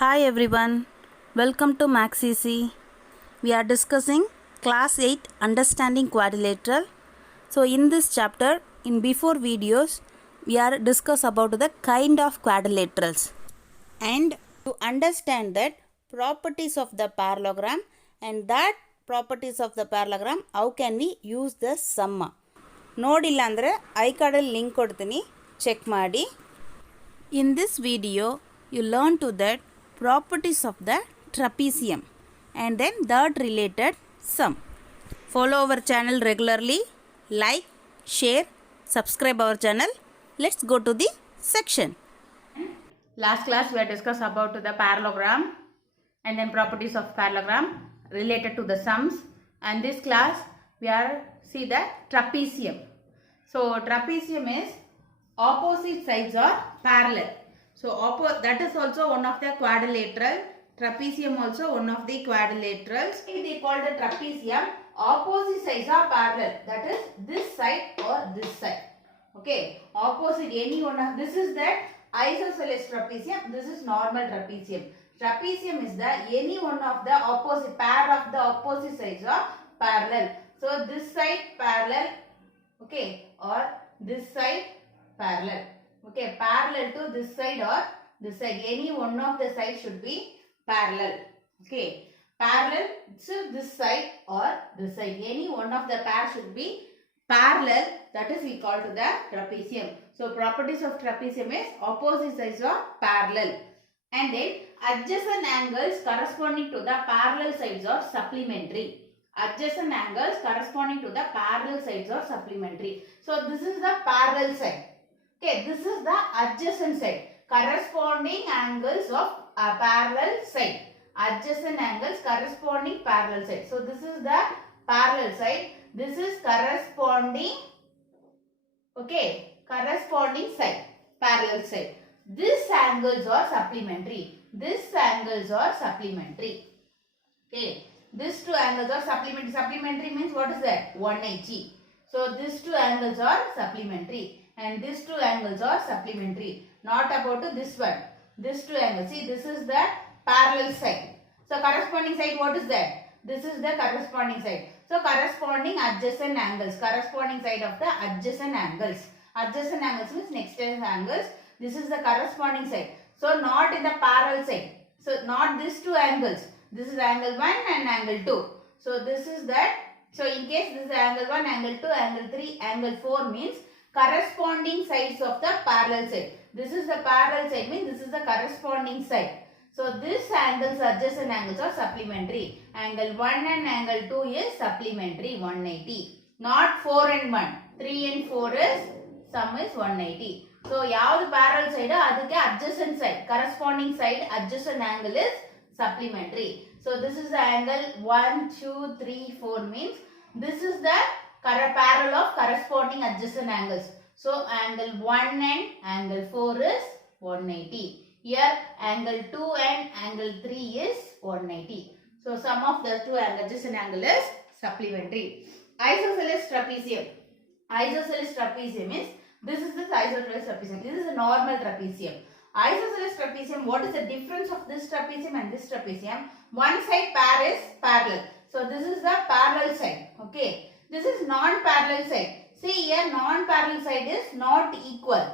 Hi everyone, welcome to MaxEC. We are discussing Class 8 Understanding Quadrilateral. So in this chapter, in before videos, we are discuss about the kind of quadrilaterals and to understand that properties of the parallelogram and that properties of the parallelogram, how can we use the sum? ನೋಡಿಲ್ಲ ಅಂದರೆ I ಕಾರ್ಡಲ್ಲಿ link ಕೊಡ್ತೀನಿ check ಮಾಡಿ. In this video, you learn to that properties of the trapezium and then that related sum. Follow our channel regularly, like, share, subscribe our channel. Let's go to the section. Last class we have discussed about the parallelogram and then properties of parallelogram related to the sums, and this class we are see the trapezium. So trapezium is opposite sides are parallel. So that is also one of the quadrilateral. Trapezium also one of the quadrilaterals. They call the trapezium. Opposite sides are parallel. That is this side or this side. Okay. Opposite any one of this is that isosceles trapezium. This is normal trapezium. Trapezium is the any one of the opposite pair of the opposite sides are parallel. So this side parallel. Okay. Or this side parallel. Okay, parallel to this side or this side. Any one of the sides should be parallel. Okay, parallel to this side or this side. Any one of the pair should be parallel. That is we call to the trapezium. So properties of trapezium is opposite sides are parallel, and then adjacent angles corresponding to the parallel sides are supplementary. Adjacent angles corresponding to the parallel sides are supplementary. So this is the parallel side. Okay, this is the adjacent side. Corresponding angles of a parallel side. Adjacent angles corresponding parallel side. So this is the parallel side. This is corresponding. Okay, corresponding side. Parallel side. These angles are supplementary. These angles are supplementary. Okay, these two angles are supplementary. Supplementary means what is that? 180. So these two angles are supplementary. And these two angles are supplementary. Not about this one. These two angles. See, this is the parallel side. So corresponding side, what is that? This is the corresponding side. So corresponding adjacent angles. Corresponding side of the adjacent angles. Adjacent angles means next to angles. This is the corresponding side. So not in the parallel side. So not these two angles. This is angle 1 and angle 2. So this is that. So in case this is angle 1, angle 2, angle 3, angle 4 means corresponding sides of the parallel side. This is the parallel side means this is the corresponding side. So this angles, adjacent angles are supplementary. Angle 1 and angle 2 is supplementary 180. Not 4 and 1. 3 and 4 is sum is 180. So yav parallel side adukku adjacent side. Corresponding side adjacent angle is supplementary. So this is the angle 1, 2, 3, 4 means this is the parallel of corresponding adjacent angles. So angle 1 and angle 4 is 180. Here angle 2 and angle 3 is 180. So sum of the two adjacent angle is supplementary. Isosceles trapezium. Isosceles trapezium is this is isosceles trapezium. This is a normal trapezium. Isosceles trapezium, what is the difference of this trapezium and this trapezium? One side pair is parallel. So this is the parallel side. Okay. This is non-parallel side. See here non-parallel side is not equal.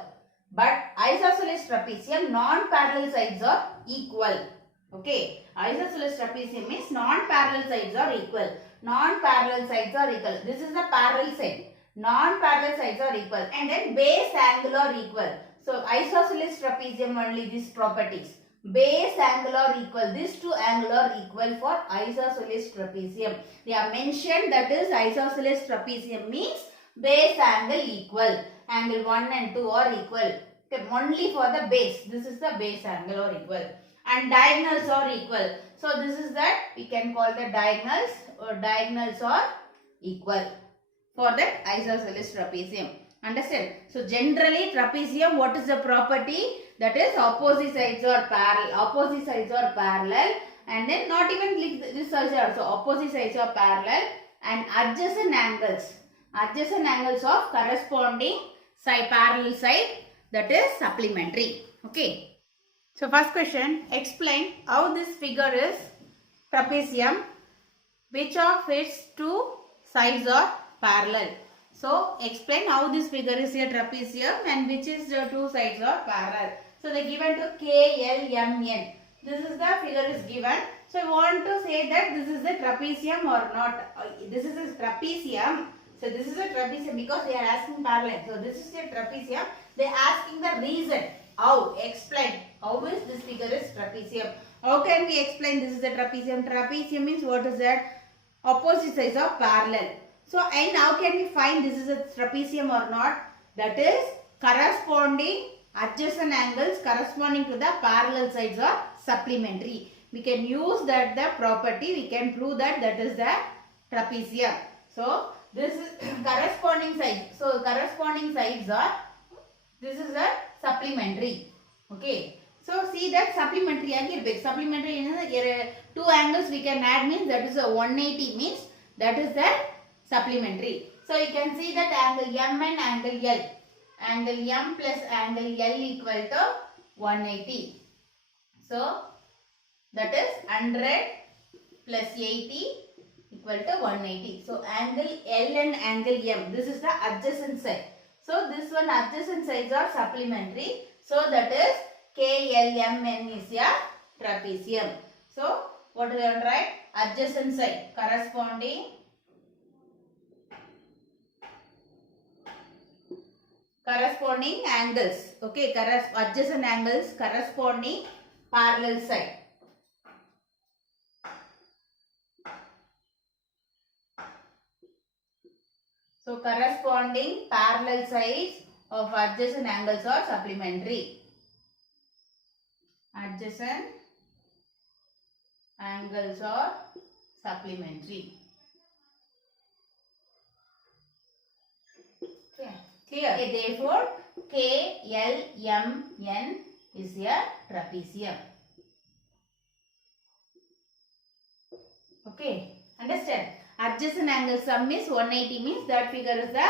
But isosceles trapezium non-parallel sides are equal. Okay. Isosceles trapezium means non-parallel sides are equal. Non-parallel sides are equal. This is the parallel side. Non-parallel sides are equal. And then base angle are equal. So isosceles trapezium only these properties. Base angle are equal. These two angle are equal for isosceles trapezium. They are mentioned, that is isosceles trapezium means base angle equal. Angle 1 and 2 are equal. Okay, only for the base. This is the base angle are equal. And diagonals are equal. So this is that we can call the diagonals, or diagonals are equal for that isosceles trapezium. Understand? So generally trapezium, what is the property? That is opposite sides are parallel. Opposite sides are parallel, and then not even this sides are also opposite sides are parallel, and adjacent angles. Adjacent angles of corresponding side parallel side, that is supplementary. Okay. So first question, explain how this figure is trapezium, which of its two sides are parallel. So explain how this figure is a trapezium and which is the two sides are parallel. So they given to KLMN. This is the figure is given. So I want to say that this is a trapezium or not. This is a trapezium. So this is a trapezium because they are asking parallel. So this is a trapezium. They are asking the reason. How? Explain. How is this figure is trapezium? How can we explain this is a trapezium? Trapezium means what is that? Opposite sides are parallel. So and how can we find this is a trapezium or not? That is corresponding adjacent angles corresponding to the parallel sides are supplementary. We can use that the property. We can prove that that is the trapezium. So this is corresponding sides. So corresponding sides are, this is a supplementary. Okay. So see that supplementary angle. Supplementary in two angles we can add means that is a 180 means that is the supplementary. So you can see that angle M and angle L. Angle M plus angle L equal to 180. So that is 100 plus 80 equal to 180. So angle L and angle M. This is the adjacent side. So this one adjacent sides are supplementary. So that is KLMN is a trapezium. So what do we want to write? Adjacent side corresponding angles. Okay, adjacent angles corresponding parallel side. So corresponding parallel sides of adjacent angles are supplementary. Adjacent angles are supplementary. Okay. Clear? Okay, therefore, KLMN is a trapezium. Okay, understand? Adjacent angle sum is 180 means that figure is the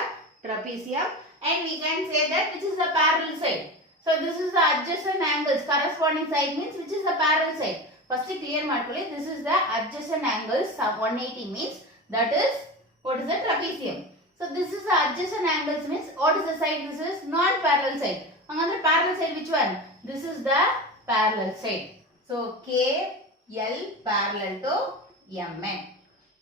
trapezium, and we can say that which is the parallel side. So this is the adjacent angles corresponding side means which is the parallel side. First clear ಮಾಡ್ಕೊಳ್ಳಿ. This is the adjacent angles sum 180 means that is what is the trapezium. So this is the adjacent angles means what is the side? This is non-parallel side. Another parallel side which one? This is the parallel side. So KL parallel to MN.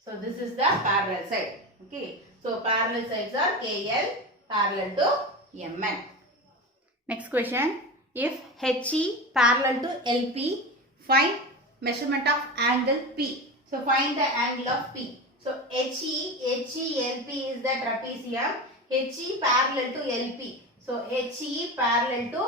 So this is the parallel side. Okay. So parallel sides are KL parallel to MN. Next question. If HE parallel to LP, find measurement of angle P. So find the angle of P. So LP is the trapezium. HE parallel to LP. So HE parallel to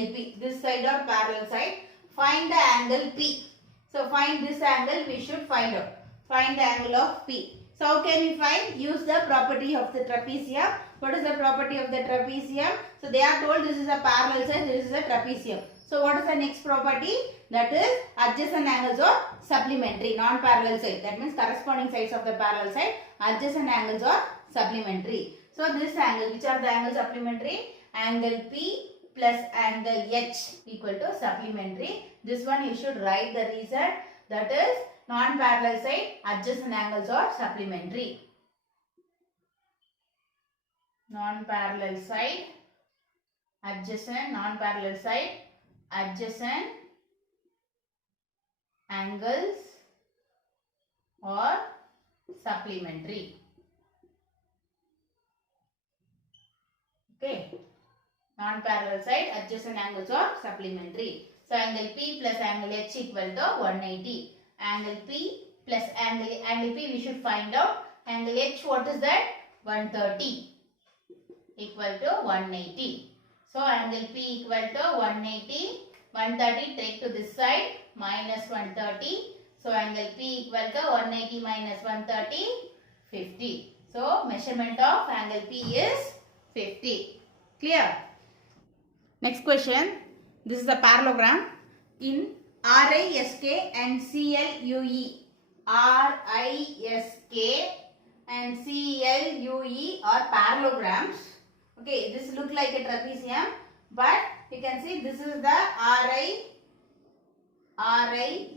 LP. This side or parallel side. Find the angle P. So find this angle we should find out. Find the angle of P. So how can we find? Use the property of the trapezium. What is the property of the trapezium? So they are told this is a parallel side, this is a trapezium. So what is the next property? That is adjacent angles are supplementary, non-parallel side. That means corresponding sides of the parallel side, adjacent angles are supplementary. So this angle, which are the angles supplementary? Angle P plus angle H equal to supplementary. This one you should write the reason. That is non-parallel side, adjacent angles are supplementary. Non-parallel side, adjacent, non-parallel side, adjacent angles are supplementary. Okay. Non-parallel side, adjacent angles are supplementary. So angle P plus angle H equal to 180. Angle P plus angle P we should find out. Angle H, what is that? 130 equal to 180. So angle P equal to 180. 130 take to this side, minus 130. So angle P equal to 180 minus 130, 50. So measurement of angle P is 50. Clear? Next question. This is a parallelogram in RISK and CLUE. RISK and CLUE are parallelograms. Okay, this look like a trapezium, but you can see this is the RI RISK.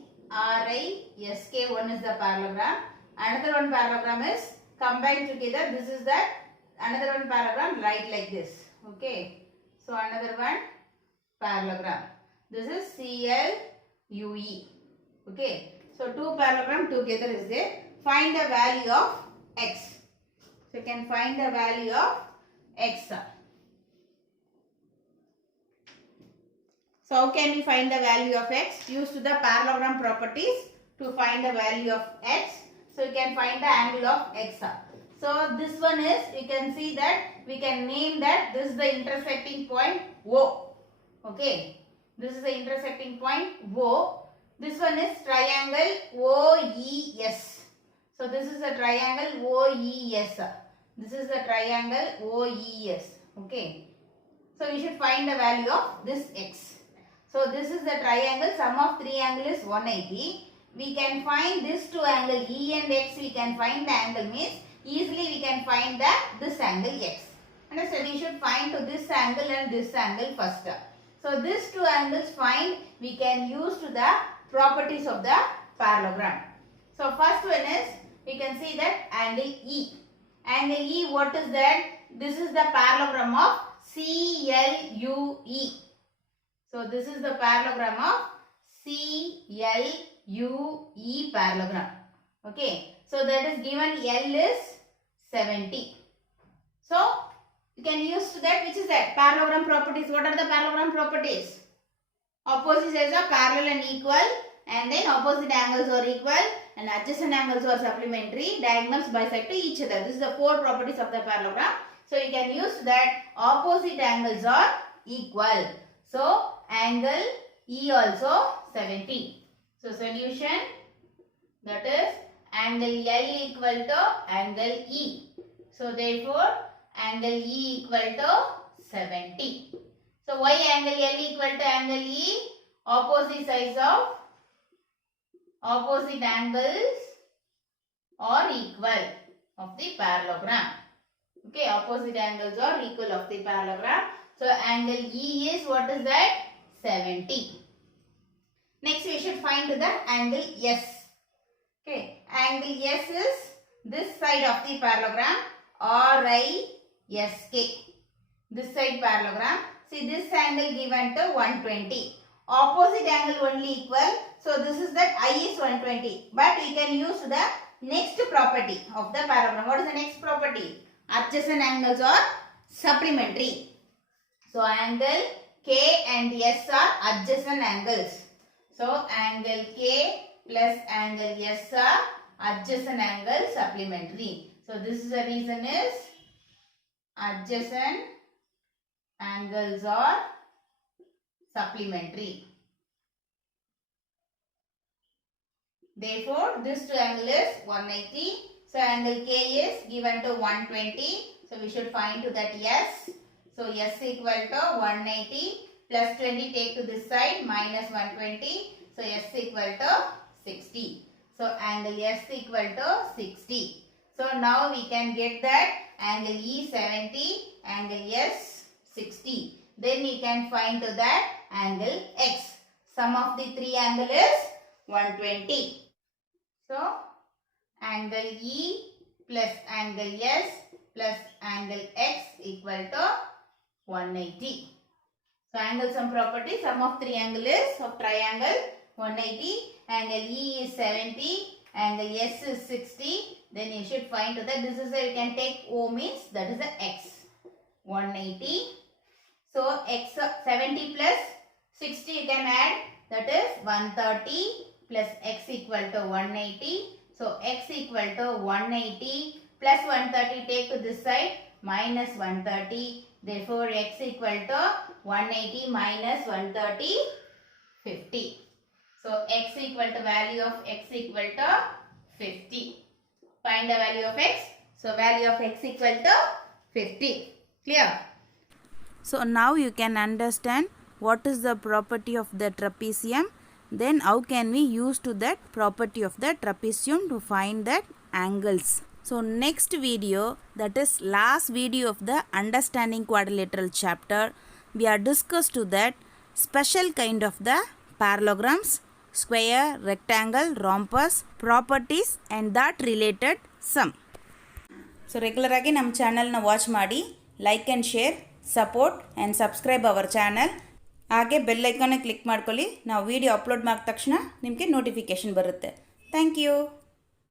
One is the parallelogram. Another one parallelogram is combined together. This is that. Another one parallelogram write like this. Okay. So another one parallelogram. This is CLUE. Okay. So two parallelogram together is there. Find the value of x. So you can find the value of x. So how can we find the value of x? Use to the parallelogram properties to find the value of x. So you can find the angle of x. So this one is, you can see that we can name that this is the intersecting point O. Okay. This is the intersecting point O. This one is triangle OES. So this is a triangle OES. This is the triangle OES. Okay. So we should find the value of this x. So this is the triangle. Sum of three angle is 180. We can find this two angle E and X. We can find the angle means easily we can find this angle X. Understand? We should find to this angle and this angle first. So these two angles find we can use to the properties of the parallelogram. So first one is, we can see that angle E. Angle E, what is that? This is the parallelogram of CLUE. So this is the parallelogram of CLUE parallelogram. Okay. So that is given L is 70. So you can use to that, which is that parallelogram properties. What are the parallelogram properties? Opposite sides are parallel and equal, and then opposite angles are equal and adjacent angles are supplementary. Diagonals bisect to each other. This is the four properties of the parallelogram. So you can use that opposite angles are equal. So angle E also 70. So solution, that is angle L equal to angle E. So therefore angle E equal to 70. So why angle L equal to angle E? Opposite sides of opposite angles are equal of the parallelogram. Okay, opposite angles are equal of the parallelogram. So angle E is, what is that? 70. Next we should find the angle S. Okay, angle S is this side of the parallelogram, RISK. This side parallelogram. See, this angle given to 120. Opposite angle only equal. So this is that I is 120. But we can use the next property of the parallelogram. What is the next property? Adjacent angles are supplementary. So angle K and S are adjacent angles. So angle K plus angle S are adjacent angles supplementary. So this is the reason is adjacent angles are supplementary. Therefore, this two angle is 180. So angle K is given to 120. So we should find to that S. So S equal to 180 plus 20 take to this side minus 120. So S equal to 60. So angle S equal to 60. So now we can get that angle E 70, angle S 60. Then we can find to that angle X. Sum of the three angle is 120. So angle E plus angle S plus angle X equal to 180. So angle sum property, sum of three angle is of triangle 180, angle E is 70, angle S is 60. Then you should find that this is a, you can take O means that is the X 180. So X 70 plus 60 you can add, that is 130 plus X equal to 180. So X equal to 180 plus 130 take to this side minus 130. Therefore X equal to 180 minus 130 50. So X equal to value of X equal to 50. Find the value of X. So value of X equal to 50. Clear? So now you can understand what is the property of the trapezium. Then how can we use to that property of the trapezium to find that angles. So next video, that is last video of the understanding quadrilateral chapter, we are discussed to that special kind of the parallelograms square, rectangle, rhombus, properties and that related sum. So regular ಆಗಿ ನಮ್ಮ ಚಾನಲ್ನ watch ಮಾಡಿ, like and share, support and subscribe our channel. ಹಾಗೆ bell ಐಕಾನ್ನ click ಮಾಡ್ಕೊಳ್ಳಿ. ನಾವು video upload ಮಾಡಿದ ತಕ್ಷಣ ನಿಮಗೆ ನೋಟಿಫಿಕೇಷನ್ ಬರುತ್ತೆ. Thank you.